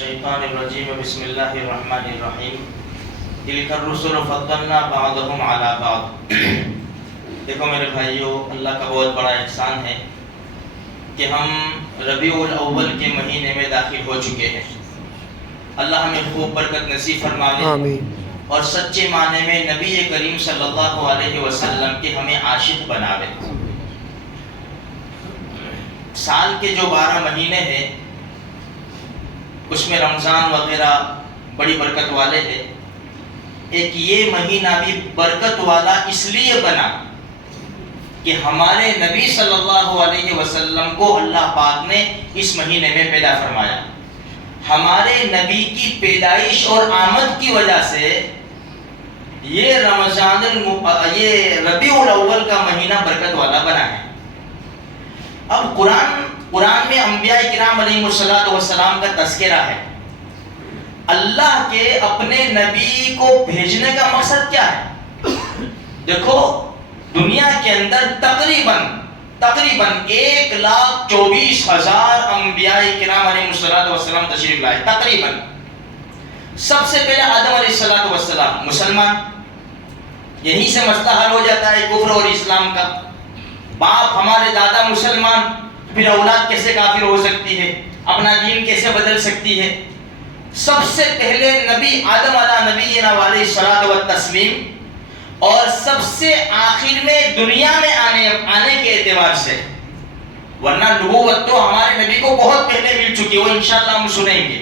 الشیطان الرجیم بسم اللہ الرحمن الرحیم تلک الرسل فضلنا بعضهم علی بعض۔ دیکھو میرے بھائیو، اللہ کا بہت بڑا احسان ہے کہ ہم ربیع الاول کے مہینے میں داخل ہو چکے ہیں۔ اللہ ہمیں خوب برکت نصیب فرمائے آمین، اور سچے معنی میں نبی کریم صلی اللہ علیہ وسلم کے ہمیں عاشق بناوے۔ سال کے جو 12 مہینے ہیں اس میں رمضان وغیرہ بڑی برکت والے ہیں۔ ایک یہ مہینہ بھی برکت والا اس لیے بنا کہ ہمارے نبی صلی اللہ علیہ وسلم کو اللہ پاک نے اس مہینے میں پیدا فرمایا۔ ہمارے نبی کی پیدائش اور آمد کی وجہ سے یہ یہ ربیع الاول کا مہینہ برکت والا بنا ہے۔ اب قرآن میں انبیاء کرام علیہ السلام کا تذکرہ ہے۔ اللہ کے اپنے نبی کو بھیجنے کا مقصد کیا ہے؟ دیکھو، دنیا کے اندر تقریباً 1,24,000 انبیاء کرام علیہ السلام تشریف لائے۔ تقریباً سب سے پہلے آدم علیہ السلام مسلمان، یہیں سے مسئلہ حل ہو جاتا ہے کفر اور اسلام کا۔ باپ ہمارے دادا مسلمان، پھر اولاد کیسے کافر ہو سکتی ہے؟ اپنا دین کیسے بدل سکتی ہے؟ سب سے پہلے نبی آدم علیہ نبینا علیہ الصلوۃ والتسلیم، اور سب سے آخر میں دنیا میں آنے کے اعتبار سے، ورنہ نبوت تو ہمارے نبی کو بہت پہلے مل چکی ہے، وہ انشاءاللہ ہم سنیں گے۔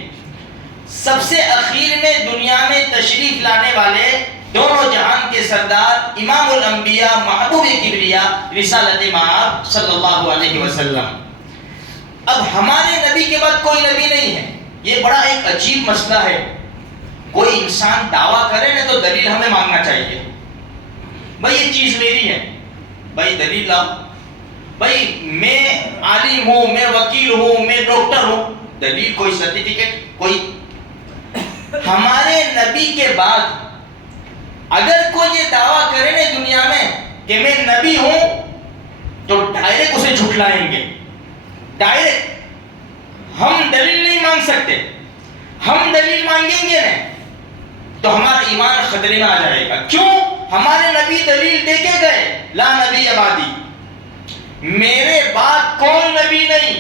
سب سے اخیر میں دنیا میں تشریف لانے والے دونوں جہان کے سردار امام الانبیاء محبوب کبریا رسالت مآب صلی اللہ علیہ وسلم۔ اب ہمارے نبی کے بعد کوئی نبی نہیں ہے۔ یہ بڑا ایک عجیب مسئلہ ہے۔ کوئی انسان دعویٰ کرے نا تو دلیل ہمیں مانگنا چاہیے۔ بھائی یہ چیز میری ہے، بھائی دلیل لاؤ۔ بھائی میں عالم ہوں، میں وکیل ہوں، میں ڈاکٹر ہوں، دلیل، کوئی سرٹیفکیٹ، کوئی۔ ہمارے نبی کے بعد اگر کوئی یہ دعویٰ کرے نا دنیا میں کہ میں نبی ہوں تو ڈائریکٹ اسے جھٹلائیں گے۔ ڈائریکٹ ہم دلیل نہیں مانگ سکتے۔ ہم دلیل مانگیں گے نا تو ہمارا ایمان خطرے میں آ جائے گا۔ کیوں؟ ہمارے نبی دلیل دے کے گئے، لا نبی بعدی، میرے بعد کوئی نبی نہیں۔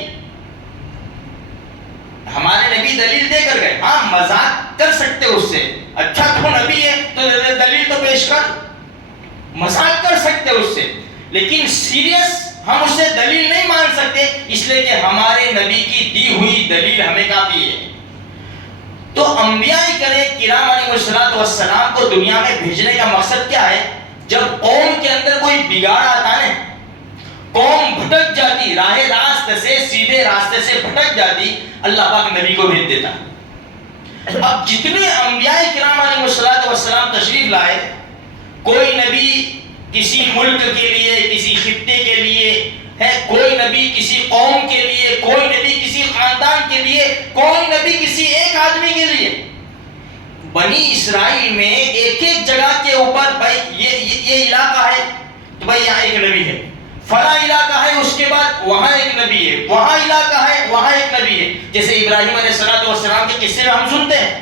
ہمارے نبی دلیل دے کر گئے۔ ہاں مذاق کر سکتے اس سے، اچھا تو نبی ہے تو دلیل تو پیش کر، مذاق کر سکتے اس سے، لیکن سیریس ہم اس سے دلیل نہیں مان سکتے، اس لیے کہ ہمارے نبی کی دی ہوئی دلیل ہمیں کافی ہے۔ تو انبیاء کرام علیہ السلام کو دنیا میں بھیجنے کا مقصد کیا ہے؟ جب قوم کے اندر کوئی بگاڑ آتا ہے، قوم بھٹک جاتی، راہ راست سے، سیدھے راستے سے بھٹک جاتی، اللہ پاک نبی کو بھیج دیتا۔ اب جتنے انبیاء کرام علیہ السلام تشریف لائے، کوئی نبی کسی ملک کے لیے، کسی خطے کے لیے ہے، کوئی نبی کسی قوم کے لیے، کوئی نبی کسی خاندان کے لیے، کوئی نبی کسی ایک آدمی کے لیے۔ بنی اسرائیل میں ایک ایک جگہ کے اوپر، بھائی یہ علاقہ ہے تو بھائی یہاں ایک نبی ہے، فلاں علاقہ ہے اس کے بعد وہاں ایک نبی ہے، وہاں علاقہ ہے وہاں ایک نبی ہے۔ جیسے ابراہیم علیہ السلام کے قصے میں ہم سنتے ہیں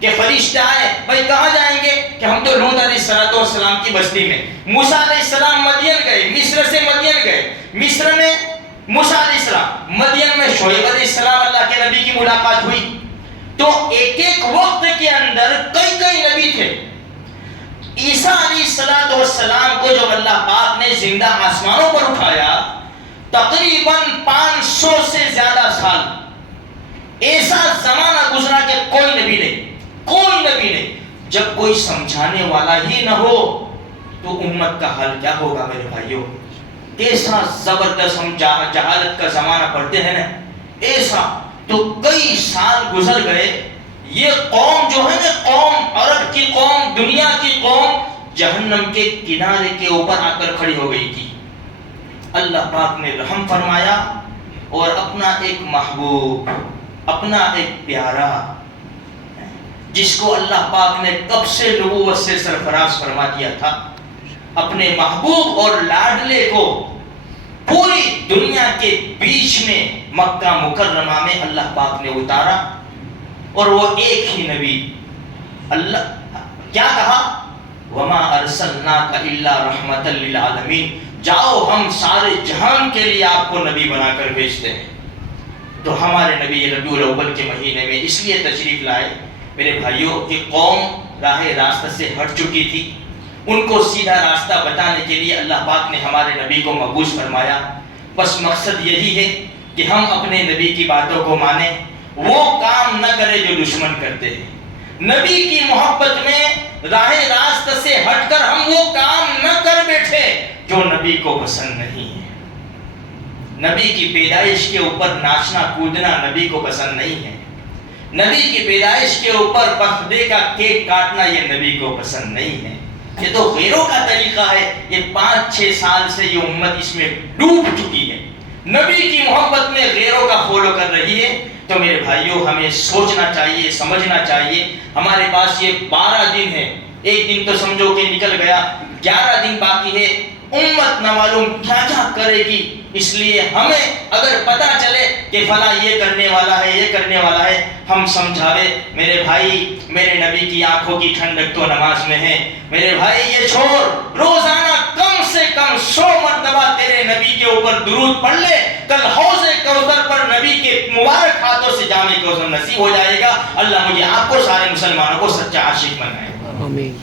کہ فرشتے آئے، بھائی کہاں جائیں گے؟ کہ ہم تو لوط علیہ السلام کی بستی میں۔ موسیٰ علیہ السلام مدین گئے، مصر سے مدین گئے، مصر میں موسیٰ علیہ السلام، مدین میں شعیب علیہ السلام اللہ کے نبی کی ملاقات ہوئی۔ تو ایک ایک وقت کے اندر کئی نبی تھے۔ عیسیٰ علیہ السلام کو جب اللہ پاک نے زندہ آسمانوں پر اٹھایا، تقریباً 500 سے زیادہ سال ایسا زمانہ گزرا کہ کوئی نبی نہیں، کوئی نبی نہیں۔ جب کوئی سمجھانے والا ہی نہ ہو تو امت کا حال کیا ہوگا میرے بھائیوں؟ ایسا زبردست ہم جہالت کا زمانہ پڑھتے ہیں نا، ایسا۔ تو کئی سال گزر گئے، یہ قوم جو ہے نا، قوم عرب کی قوم، دنیا کی قوم، جہنم کے کنارے کے اوپر آ کر کھڑی ہو گئی تھی۔ اللہ پاک نے رحم فرمایا اور اپنا ایک محبوب، اپنا ایک پیارا، جس کو اللہ پاک نے کب سے نبوت سے سرفراز فرما دیا تھا، اپنے محبوب اور لاڈلے کو پوری دنیا کے بیچ میں مکہ مکرمہ میں اللہ پاک نے اتارا اور وہ ایک ہی نبی. اللہ کیا کہا؟ وما ارسلناک الا رحمتا للعالمین. جاؤ ہم سارے جہان کے لیے آپ کو نبی بنا کر بھیجتے ہیں. تو ہمارے نبی ربیع الاول کے مہینے میں اس لیے تشریف لائے میرے بھائیوں کہ قوم راہ راستہ سے ہٹ چکی تھی. ان کو سیدھا راستہ بتانے کے لیے اللہ پاک نے ہمارے نبی کو مبعوث فرمایا. بس مقصد یہی ہے کہ ہم اپنے نبی کی باتوں کو مانیں, وہ کام نہ کرے جو دشمن کرتے ہیں. نبی کی محبت میں راہ راستہ سے ہٹ کر ہم وہ کام نہ کر بیٹھے جو نبی کو پسند نہیں ہے. نبی کی پیدائش کے اوپر ناچنا کودنا نبی کو پسند نہیں ہے. نبی کی پیدائش کے اوپر برتھ ڈے کا کیک کاٹنا یہ نبی کو پسند نہیں ہے. یہ تو غیروں کا طریقہ ہے. یہ 5-6 سال سے یہ امت اس میں ڈوب چکی ہے, نبی کی محبت میں غیروں کا فالو کر رہی ہے. تو میرے بھائیوں ہمیں سوچنا چاہیے, سمجھنا چاہیے. ہمارے پاس یہ 12 دن ہے, ایک دن تو سمجھو کہ نکل گیا, 11 دن باقی ہے. امت نہ معلوم کیا کیا کرے گی. اس لیے ہمیں اگر پتہ چلے کہ فلاں یہ کرنے والا ہے, یہ کرنے والا ہے, ہم سمجھاوے میرے بھائی میرے نبی کی آنکھوں کی ٹھنڈک تو نماز میں ہے. میرے بھائی یہ چھوڑ, روزانہ کم سے کم 100 مرتبہ تیرے نبی کے اوپر درود پڑھ لے. کل حوض کوثر پر نبی کے مبارک ہاتھوں سے جام کوثر نصیب ہو جائے گا. اللہ مجھے آپ کو سارے مسلمانوں کو سچا عاشق بنائے. آمین.